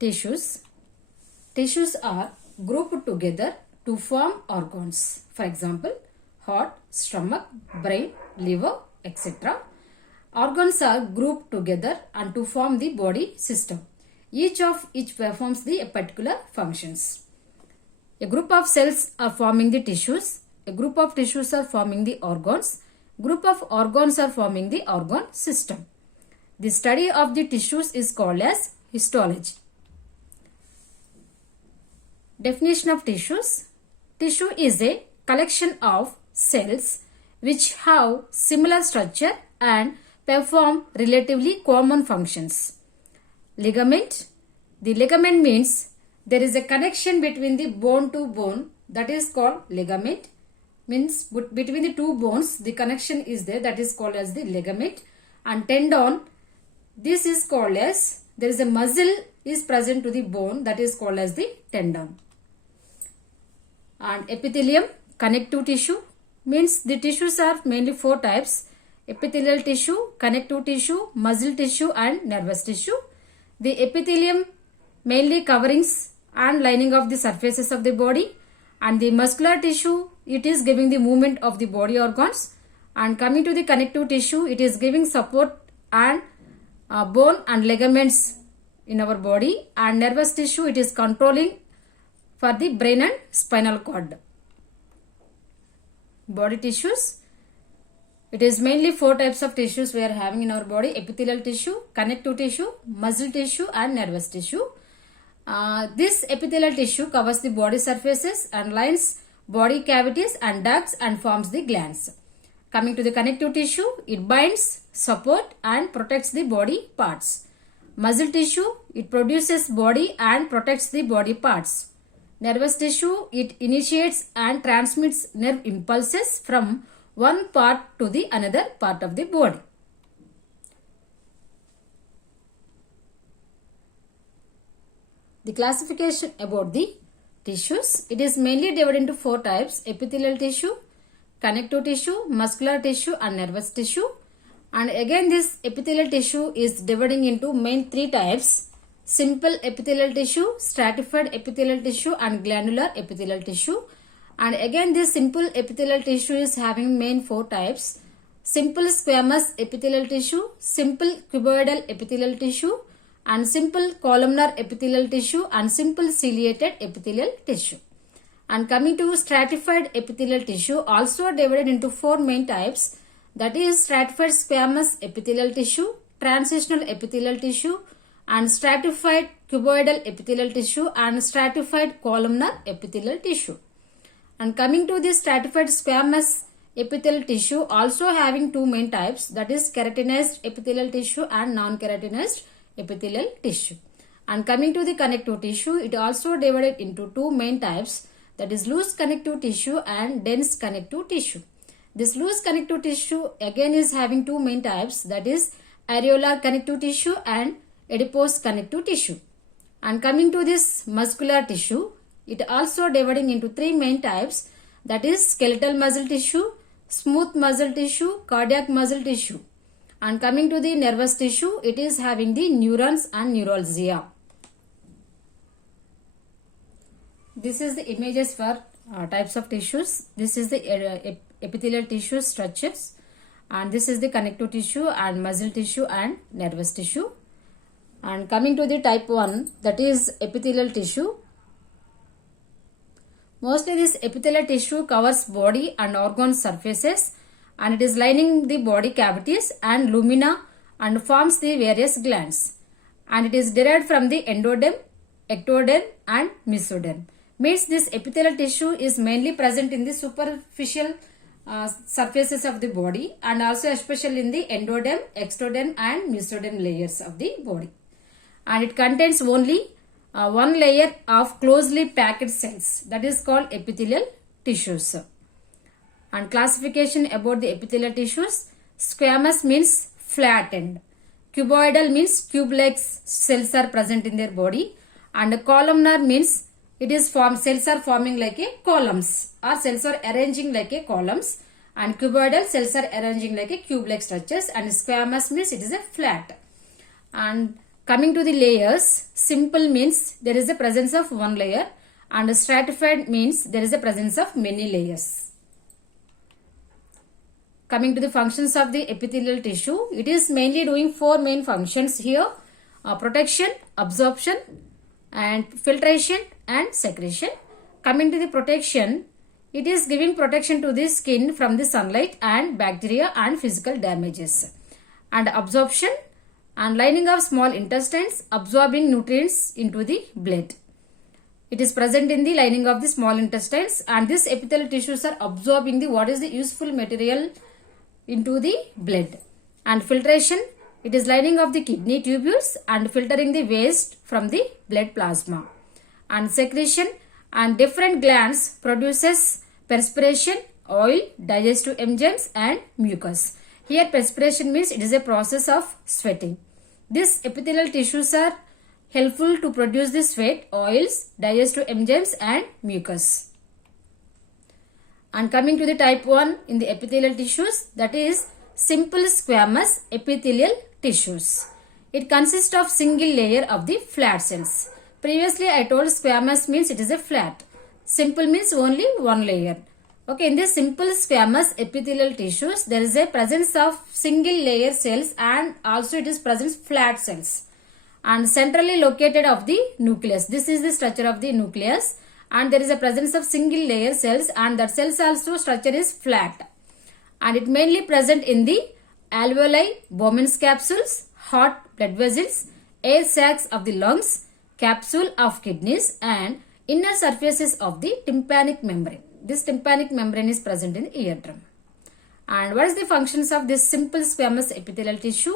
Tissues. Tissues are grouped together to form organs. For example, heart, stomach, brain, liver, etc. Organs are grouped together and to form the body system. Each performs the particular functions. A group of cells are forming the tissues. A group of tissues are forming the organs. Group of organs are forming the organ system. The study of the tissues is called as histology. Definition of tissues. Tissue is a collection of cells which have similar structure and perform relatively common functions. Ligament. The ligament means there is a connection between the bone to bone, that is called ligament. Means between the two bones the connection is there, that is called as the ligament. And tendon, this is called as, there is a muscle is present to the bone, that is called as the tendon. And epithelium, connective tissue, means the tissues are mainly four types: epithelial tissue, connective tissue, muscle tissue and nervous tissue. The epithelium mainly coverings and lining of the surfaces of the body, and the muscular tissue, it is giving the movement of the body organs. And coming to the connective tissue, it is giving support and bone and ligaments in our body. And nervous tissue, it is controlling for the brain and spinal cord. Body tissues. It is mainly four types of tissues we are having in our body: epithelial tissue, connective tissue, muscle tissue and nervous tissue. This epithelial tissue covers the body surfaces and lines body cavities and ducts and forms the glands. Coming to the connective tissue, it binds, support and protects the body parts. Muscle tissue, it produces body and protects the body parts. Nervous tissue, it initiates and transmits nerve impulses from one part to the another part of the body. The classification about the tissues. It is mainly divided into four types: epithelial tissue, connective tissue, muscular tissue and nervous tissue. And again this epithelial tissue is dividing into main three types: simple epithelial tissue, stratified epithelial tissue and glandular epithelial tissue. And again this simple epithelial tissue is having main four types: simple squamous epithelial tissue, simple cuboidal epithelial tissue and simple columnar epithelial tissue and simple ciliated epithelial tissue. And coming to stratified epithelial tissue, also divided into four main types, that is stratified squamous epithelial tissue, transitional epithelial tissue and stratified cuboidal epithelial tissue and stratified columnar epithelial tissue. And coming to the stratified squamous epithelial tissue, also having two main types, that is keratinized epithelial tissue and non-keratinized epithelial tissue. And coming to the connective tissue, it also divided into two main types, that is loose connective tissue and dense connective tissue. This loose connective tissue again is having two main types, that is areolar connective tissue and adipose connective tissue. And coming to this muscular tissue, it also dividing into three main types, that is skeletal muscle tissue, smooth muscle tissue, cardiac muscle tissue. And coming to the nervous tissue, it is having the neurons and neuralgia. This is the images for types of tissues. This is the epithelial tissue structures, and this is the connective tissue and muscle tissue and nervous tissue. And coming to the type 1, that is epithelial tissue. Mostly this epithelial tissue covers body and organ surfaces, and it is lining the body cavities and lumina and forms the various glands. And it is derived from the endoderm, ectoderm and mesoderm. Means this epithelial tissue is mainly present in the superficial surfaces of the body, and also especially in the endoderm, ectoderm and mesoderm layers of the body. And it contains only one layer of closely packed cells, that is called epithelial tissues. And classification about the epithelial tissues: squamous means flattened, cuboidal means cube-like cells are present in their body, and columnar means it is cells are forming like a columns, or cells are arranging like a columns, and cuboidal cells are arranging like a cube-like structures, and squamous means it is a flat. And Coming to the layers, simple means there is a presence of one layer and stratified means there is a presence of many layers. Coming to the functions of the epithelial tissue, it is mainly doing four main functions here: protection, absorption, and filtration and secretion. Coming to the protection, it is giving protection to the skin from the sunlight and bacteria and physical damages. And absorption and lining of small intestines, absorbing nutrients into the blood. It is present in the lining of the small intestines, and these epithelial tissues are absorbing the what is the useful material into the blood. And filtration, it is lining of the kidney tubules and filtering the waste from the blood plasma. And secretion, and different glands produces perspiration, oil, digestive enzymes and mucus. Here perspiration means it is a process of sweating. These epithelial tissues are helpful to produce the sweat, oils, digestive enzymes and mucus. And coming to the type 1 in the epithelial tissues, that is simple squamous epithelial tissues. It consists of single layer of the flat cells. Previously I told squamous means it is a flat. Simple means only one layer. Okay, in this simple squamous epithelial tissues, there is a presence of single layer cells and also it is present flat cells. And centrally located of the nucleus. This is the structure of the nucleus. And there is a presence of single layer cells, and that cells also structure is flat. And it mainly present in the alveoli, Bowman's capsules, heart, blood vessels, air sacs of the lungs, capsule of kidneys and inner surfaces of the tympanic membrane. This tympanic membrane is present in the eardrum. And what is the functions of this simple squamous epithelial tissue?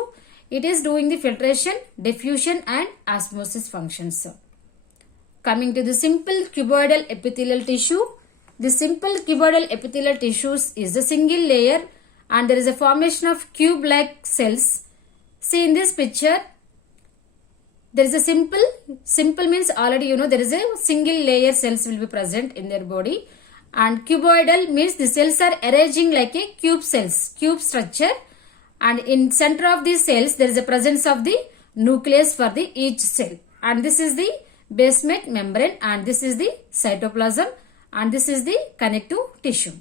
It is doing the filtration, diffusion and osmosis functions. Coming to the simple cuboidal epithelial tissue. The simple cuboidal epithelial tissues is a single layer and there is a formation of cube-like cells. See in this picture, there is a simple means already you know there is a single layer cells will be present in their body. And cuboidal means the cells are arranging like a cube cells, cube structure. And in center of these cells, there is a presence of the nucleus for the each cell. And this is the basement membrane and this is the cytoplasm and this is the connective tissue.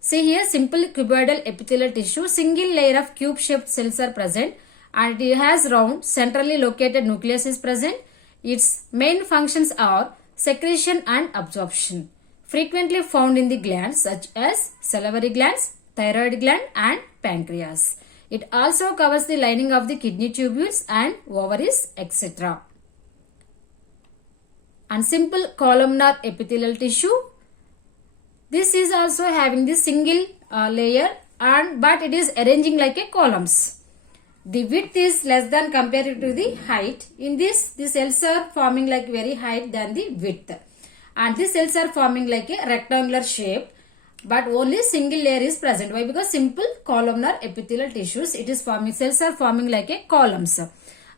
See here simple cuboidal epithelial tissue, single layer of cube shaped cells are present and it has round centrally located nucleus is present. Its main functions are secretion and absorption, frequently found in the glands such as salivary glands, thyroid gland and pancreas. It also covers the lining of the kidney tubules and ovaries etc. And simple columnar epithelial tissue. This is also having the single layer but it is arranging like a columns. The width is less than compared to the height. In this, the cells are forming like very height than the width. And these cells are forming like a rectangular shape. But only single layer is present. Why? Because simple columnar epithelial tissues, it is forming, cells are forming like a columns.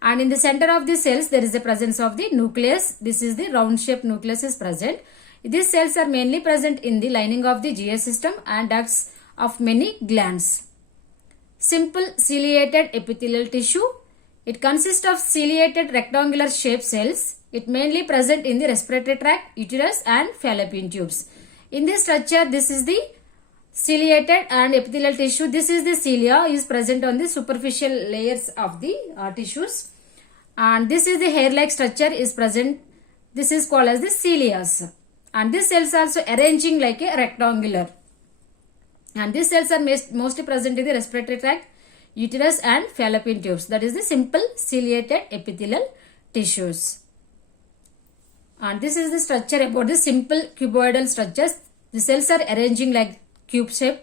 And in the center of the cells, there is the presence of the nucleus. This is the round shaped nucleus is present. These cells are mainly present in the lining of the GI system and ducts of many glands. Simple ciliated epithelial tissue. It consists of ciliated rectangular shaped cells. It mainly present in the respiratory tract, uterus and fallopian tubes. In this structure, this is the ciliated and epithelial tissue. This is the cilia is present on the superficial layers of the tissues. And this is the hair-like structure is present. This is called as the cilias. And these cells are also arranging like a rectangular. And these cells are mostly present in the respiratory tract, uterus and fallopian tubes. That is the simple ciliated epithelial tissues. And this is the structure about the simple cuboidal structures. The cells are arranging like cube shape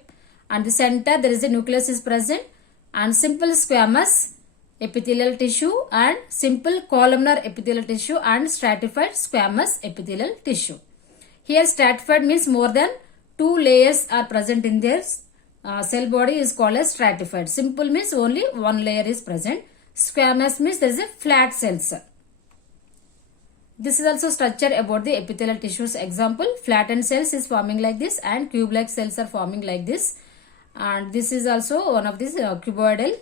and the center there is a nucleus is present and simple squamous epithelial tissue and simple columnar epithelial tissue and stratified squamous epithelial tissue. Here stratified means more than 2 layers are present in their cell body is called as stratified. Simple means only one layer is present. Squamous means there is a flat cells. This is also structure about the epithelial tissues. Example, flattened cells is forming like this and cube-like cells are forming like this. And this is also one of these cuboidal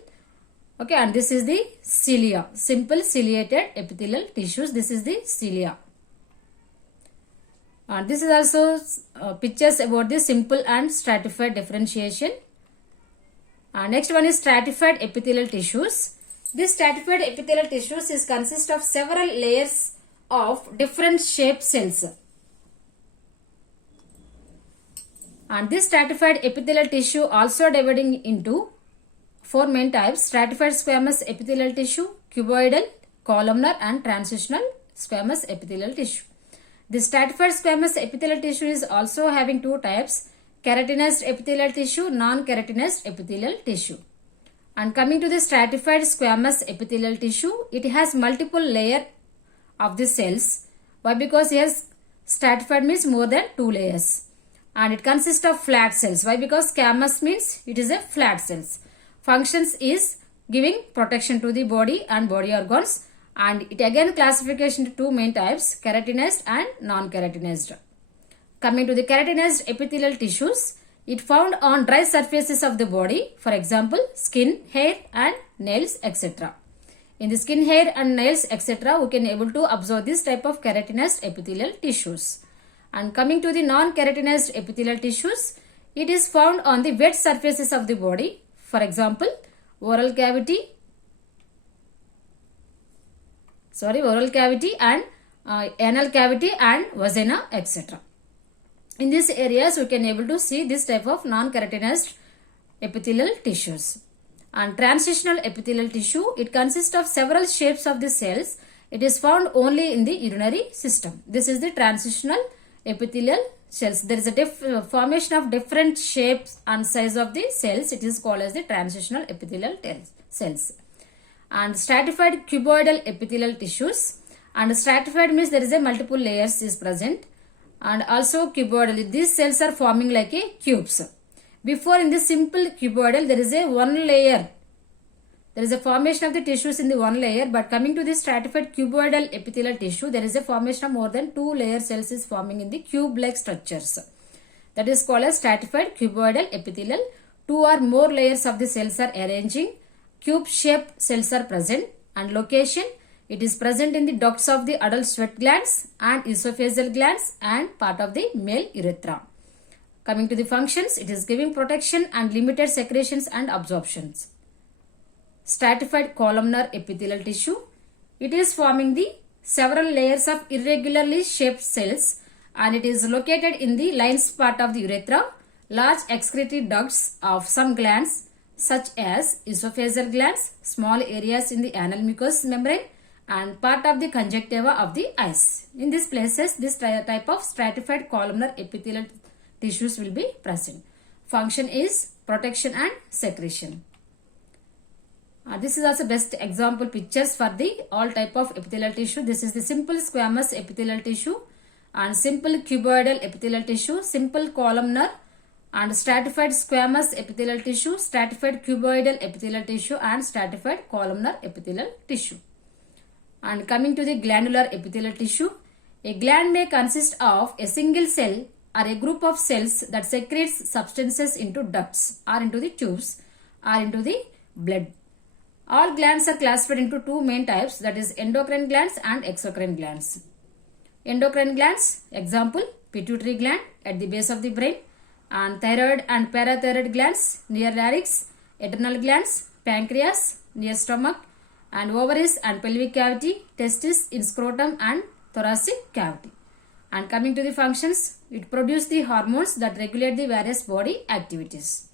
Okay, and this is the cilia, simple ciliated epithelial tissues. This is the cilia. And this is also pictures about the simple and stratified differentiation. Next one is stratified epithelial tissues. This stratified epithelial tissues is consist of several layers of different shaped cells. And this stratified epithelial tissue also dividing into four main types: stratified squamous epithelial tissue, cuboidal, columnar and transitional squamous epithelial tissue. The stratified squamous epithelial tissue is also having two types: keratinized epithelial tissue, non-keratinized epithelial tissue. And coming to the stratified squamous epithelial tissue, it has multiple layer of the cells. Why? Because yes, stratified means more than 2 layers. And it consists of flat cells. Why? Because squamous means it is a flat cells. Functions is giving protection to the body and body organs. And it again classification to two main types: keratinized and non-keratinized. Coming to the keratinized epithelial tissues, it found on dry surfaces of the body, for example, skin, hair and nails, etc. In the skin, hair and nails, etc., we can able to observe this type of keratinized epithelial tissues. And coming to the non-keratinized epithelial tissues, it is found on the wet surfaces of the body, for example, oral cavity and anal cavity and vagina, etc. In these areas, we can able to see this type of non-keratinized epithelial tissues. And transitional epithelial tissue, it consists of several shapes of the cells. It is found only in the urinary system. This is the transitional epithelial cells. There is a formation of different shapes and size of the cells. It is called as the transitional epithelial cells. And stratified cuboidal epithelial tissues. And stratified means there is a multiple layers is present. And also cuboidal, these cells are forming like a cubes. Before in the simple cuboidal, there is a one layer. There is a formation of the tissues in the one layer, but coming to the stratified cuboidal epithelial tissue, there is a formation of more than 2 layer cells is forming in the cube-like structures. That is called as stratified cuboidal epithelial. 2 or more layers of the cells are arranging. Cube-shaped cells are present, and location, it is present in the ducts of the adult sweat glands and esophageal glands and part of the male urethra. Coming to the functions, it is giving protection and limited secretions and absorptions. Stratified columnar epithelial tissue, it is forming the several layers of irregularly shaped cells, and it is located in the lines part of the urethra, large excretory ducts of some glands such as esophageal glands, small areas in the anal mucous membrane, and part of the conjunctiva of the eyes. In these places, this type of stratified columnar epithelial tissues will be present. Function is protection and secretion. This is also best example pictures for the all type of epithelial tissue. This is the simple squamous epithelial tissue and simple cuboidal epithelial tissue, simple columnar and stratified squamous epithelial tissue, stratified cuboidal epithelial tissue and stratified columnar epithelial tissue. And coming to the glandular epithelial tissue, a gland may consist of a single cell or a group of cells that secretes substances into ducts or into the tubes or into the blood. All glands are classified into two main types, that is endocrine glands and exocrine glands. Endocrine glands, example, pituitary gland at the base of the brain, and thyroid and parathyroid glands near larynx, adrenal glands, pancreas near stomach, and ovaries and pelvic cavity, testis in scrotum and thoracic cavity. And coming to the functions, it produces the hormones that regulate the various body activities.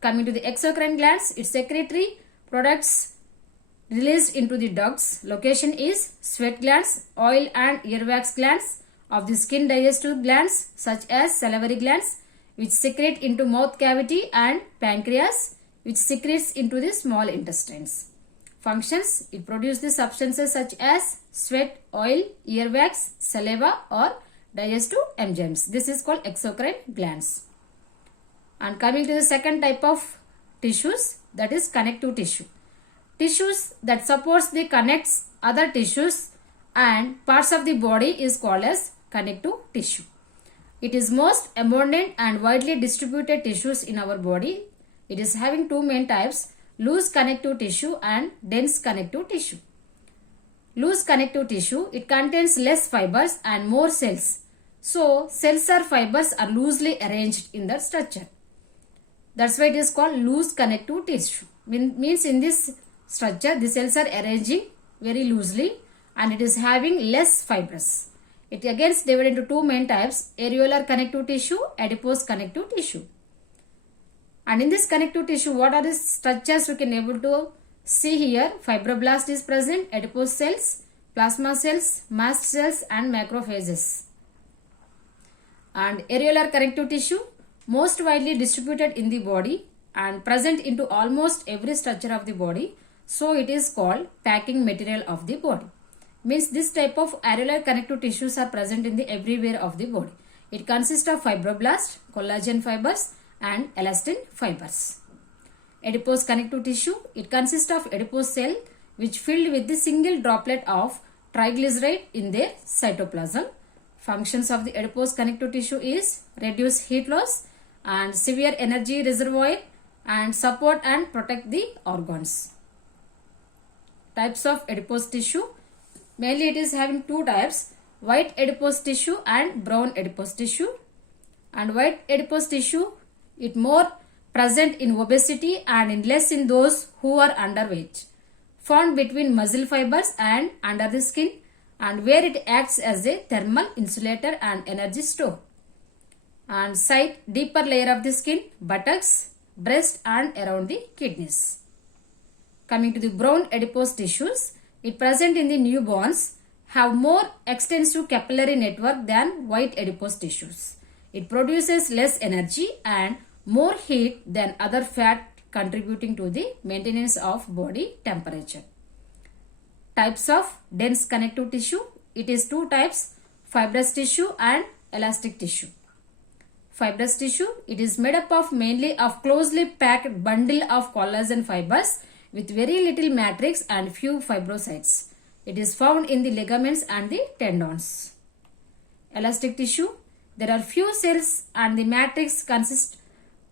Coming to the exocrine glands, its secretory products released into the ducts. Location is sweat glands, oil and earwax glands of the skin digestive glands such as salivary glands, which secrete into mouth cavity, and pancreas, which secretes into the small intestines. Functions, it produces the substances such as sweat, oil, earwax, saliva or digestive enzymes. This is called exocrine glands. And coming to the second type of tissues, that is connective tissue. Tissues that supports the connects other tissues and parts of the body is called as connective tissue. It is most abundant and widely distributed tissues in our body. It is having two main types, loose connective tissue and dense connective tissue. Loose connective tissue, it contains less fibers and more cells. So, cells or fibers are loosely arranged in the structure. That's why it is called loose connective tissue. Means in this structure, the cells are arranging very loosely and it is having less fibers. It again is divided into two main types, areolar connective tissue, adipose connective tissue. And in this connective tissue, what are the structures we can able to see here? Fibroblast is present, adipose cells, plasma cells, mast cells and macrophages. And areolar connective tissue, most widely distributed in the body and present into almost every structure of the body. So it is called packing material of the body. Means this type of areolar connective tissues are present in the everywhere of the body. It consists of fibroblast, collagen fibers and elastin fibers. Adipose connective tissue, it consists of adipose cell which filled with the single droplet of triglyceride in their cytoplasm. Functions of the adipose connective tissue is reduce heat loss and severe energy reservoir and support and protect the organs. Types of adipose tissue, mainly it is having two types, white adipose tissue and brown adipose tissue. And white adipose tissue, it more present in obesity and in less in those who are underweight. Found between muscle fibers and under the skin and where it acts as a thermal insulator and energy store. And site deeper layer of the skin, buttocks, breast and around the kidneys. Coming to the brown adipose tissues, it present in the newborns, have more extensive capillary network than white adipose tissues. It produces less energy and more heat than other fat, contributing to the maintenance of body temperature. Types of dense connective tissue, it is two types, fibrous tissue and elastic tissue. Fibrous tissue, it is made up of mainly of closely packed bundle of collagen fibers with very little matrix and few fibrocytes. It is found in the ligaments and the tendons. Elastic tissue, there are few cells and the matrix consists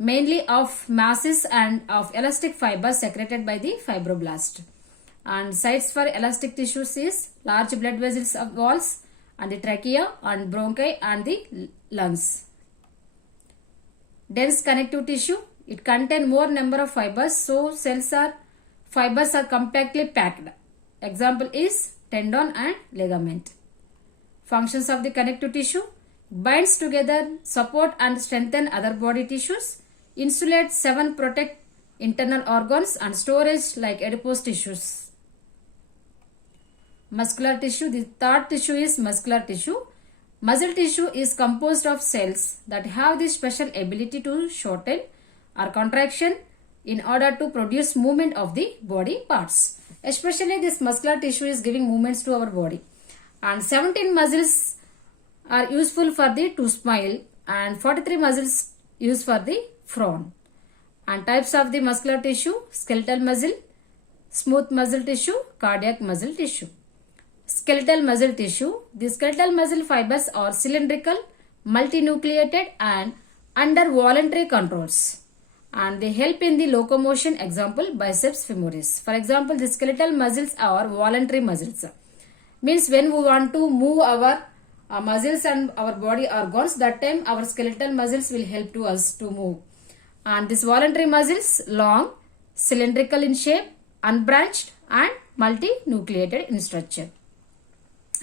mainly of masses and of elastic fibers secreted by the fibroblast. And sites for elastic tissues is large blood vessels of walls and the trachea and bronchi and the lungs. Dense connective tissue, it contains more number of fibers, so fibers are compactly packed. Example is tendon and ligament. Functions of the connective tissue, binds together, support and strengthen other body tissues, insulate 7 protect internal organs and storage like adipose tissues. Muscular tissue, the third tissue is muscular tissue. Muscle tissue is composed of cells that have the special ability to shorten or contraction in order to produce movement of the body parts. Especially this muscular tissue is giving movements to our body. And 17 muscles are useful for the to smile and 43 muscles used for the frown. And types of the muscular tissue, skeletal muscle, smooth muscle tissue, cardiac muscle tissue. Skeletal muscle tissue, the skeletal muscle fibers are cylindrical, multinucleated and under voluntary controls. And they help in the locomotion, example biceps femoris. For example, the skeletal muscles are voluntary muscles. Means when we want to move our muscles and our body organs, that time our skeletal muscles will help to us to move. And these voluntary muscles, long, cylindrical in shape, unbranched and multinucleated in structure.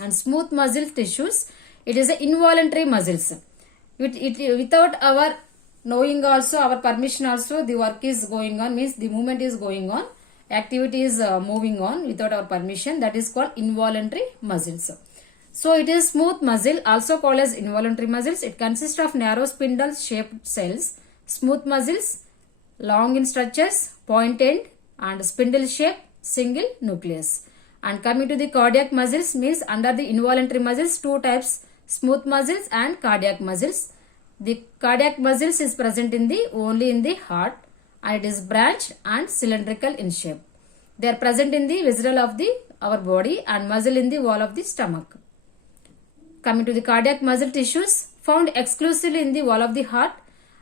And smooth muscle tissues, it is a involuntary muscles. Without our knowing also, our permission also, the work is going on, means the movement is going on, activity is moving on without our permission. That is called involuntary muscles. So it is smooth muscle, also called as involuntary muscles. It consists of narrow spindle shaped cells. Smooth muscles, long in structures, point end and spindle shape, single nucleus. And coming to the cardiac muscles, means under the involuntary muscles, two types, smooth muscles and cardiac muscles. The cardiac muscles is present in the only in the heart and it is branched and cylindrical in shape. They are present in the visceral of our body and muscle in the wall of the stomach. Coming to the cardiac muscle tissues, found exclusively in the wall of the heart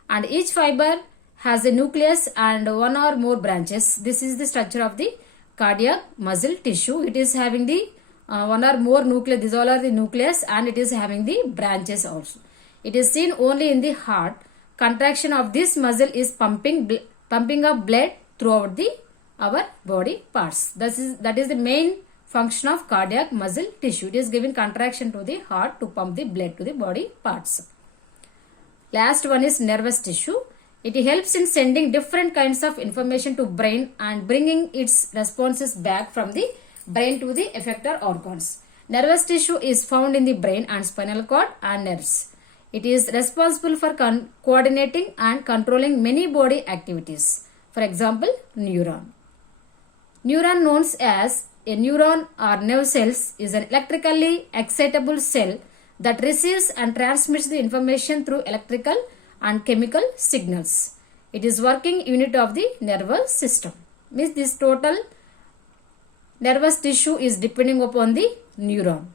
and each fiber has a nucleus and one or more branches. This is the structure of the cardiac muscle tissue. It is having the one or more nucleus. These all are the nucleus and it is having the branches also. It is seen only in the heart. Contraction of this muscle is pumping up blood throughout our body parts. That is the main function of cardiac muscle tissue. It is giving contraction to the heart to pump the blood to the body parts. Last one is nervous tissue. It helps in sending different kinds of information to brain and bringing its responses back from the brain to the effector organs. Nervous tissue is found in the brain and spinal cord and nerves. It is responsible for coordinating and controlling many body activities. For example, neuron. Neuron, known as a neuron or nerve cells, is an electrically excitable cell that receives and transmits the information through electrical and chemical signals. It is working unit of the nervous system. Means this total nervous tissue is depending upon the neuron.